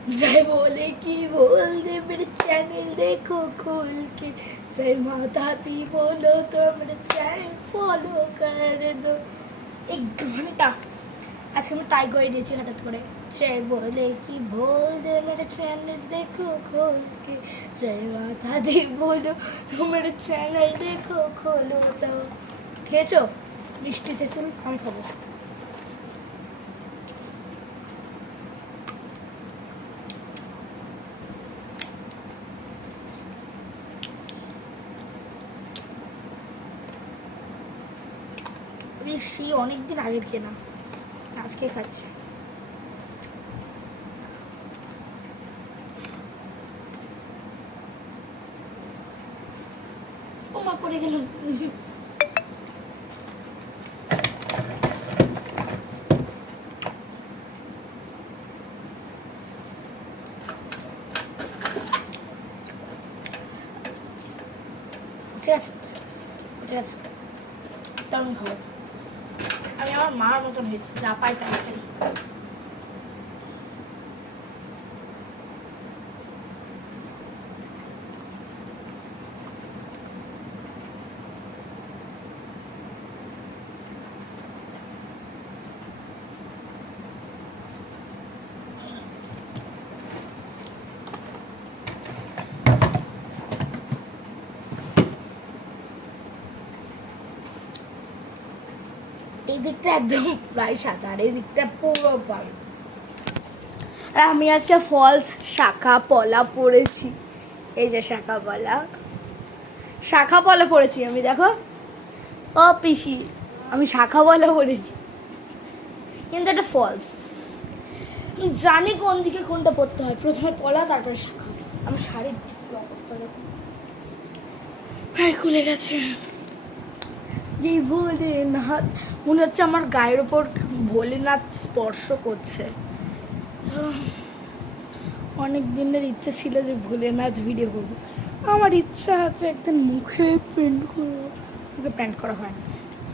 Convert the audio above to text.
जय बोले की बोल दे मेरे चैनल देखो खोल के जय माता दी बोलो तो मेरे चैनल फॉलो कर दो एक घंटा আজকে আমি তাই করে দিয়েছি হঠাৎ করে জয় বলে কি বল দে মেরে চ্যানেল দেখো খোল के जय माता दी बोलो तो मेरे चैनल देखो खोलो तो খেয়েছো মিষ্টি তেঁতুল আমি খাবো মিষ্টি অনেকদিন আগের কেনা আজকে খাচ্ছি ওমা পড়ে গেলাম ঠিক আছে ঠিক আছে তেমন খাবো আমি আমার মার মতন হয়েছি যা পাই তাই খাই এই দিকটা একদম প্রায় সাদা আর এই দিকটা পুরো পাল আর আমি আজকে ফলস শাখা পলা পড়েছি এই যে শাখা পলা পড়েছি আমি দেখো ও পিসি আমি শাখা পলা পড়েছি কিন্তু এটা ফলস জানি কোন দিকে কোনটা পড়তে হয় প্রথমে পলা তারপরে শাখা আমার শাড়ির অবস্থা দেখো প্রায় খুলে গেছে যে ভোলেনাথ মনে হচ্ছে আমার গায়ের ওপর ভোলেনাথ স্পর্শ করছে অনেক দিনের ইচ্ছা ছিল যে ভোলেনাথ ভিডিও করবো আমার ইচ্ছা আছে একদিন মুখে পেন্ট করবো মুখে পেন্ট করা হয় না